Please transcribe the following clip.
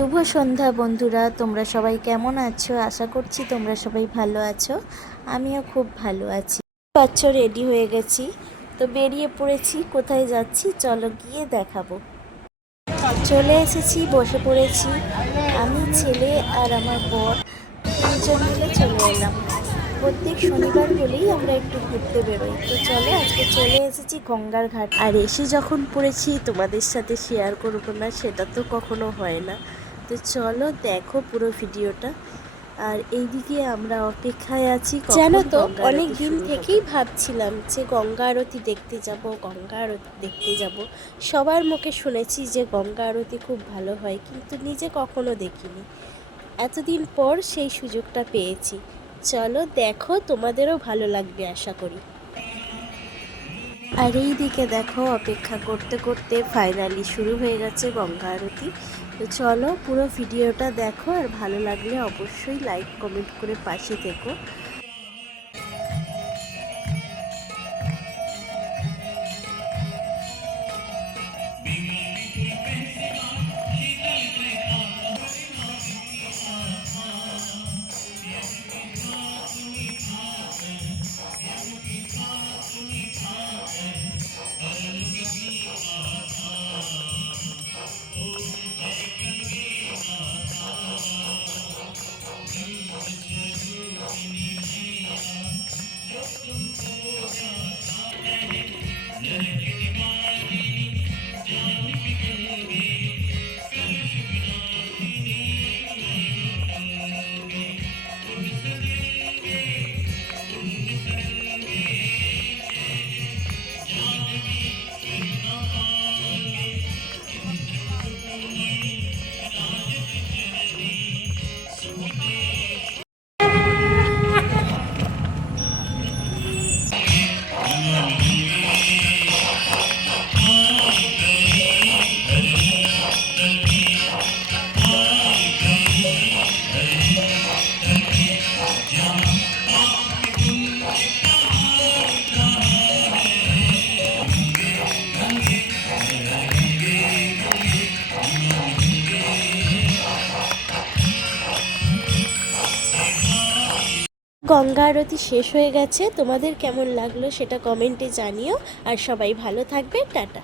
শুভ সন্ধ্যা বন্ধুরা, তোমরা সবাই কেমন আছো? আশা করছি তোমরা সবাই ভালো আছো। আমিও খুব ভালো আছি। পাচ্ছ রেডি হয়ে গেছি, তো বেরিয়ে পড়েছি। কোথায় যাচ্ছি চলো গিয়ে দেখাবো। চলে এসেছি, বসে পড়েছি। আমি, ছেলে আর আমার বর তিনজন মিলে চলে এলাম। প্রত্যেক শনিবার হলেই আমরা একটু ঘুরতে বেরোই। তো চলো, আজকে চলে এসেছি গঙ্গার ঘাট। আর এসে যখন পড়েছি তোমাদের সাথে শেয়ার করবো না সেটা তো কখনো হয় না। তো চলো দেখো পুরো ভিডিওটা। আর এইদিকে আমরা অপেক্ষায় আছি। জানো তো, অনেক দিন থেকেই ভাবছিলাম যে গঙ্গা আরতি দেখতে যাব, গঙ্গা আরতি দেখতে যাব। সবার মুখে শুনেছি যে গঙ্গা আরতি খুব ভালো হয়, কিন্তু নিজে কখনো দেখিনি। এতদিন পর সেই সুযোগটা পেয়েছি। চলো দেখো, তোমাদেরও ভালো লাগবে আশা করি। আর এই দিকে দেখো, অপেক্ষা করতে করতে ফাইনালি শুরু হয়ে গেছে গঙ্গা আরতি। তো চলো পুরো ভিডিওটা দেখো, আর ভালো লাগলে অবশ্যই লাইক কমেন্ট করে পাশে থেকো। গঙ্গা আরতি শেষ হয়ে গেছে। তোমাদের কেমন লাগলো সেটা কমেন্টে জানিও। আর সবাই ভালো থাকবে। টাটা।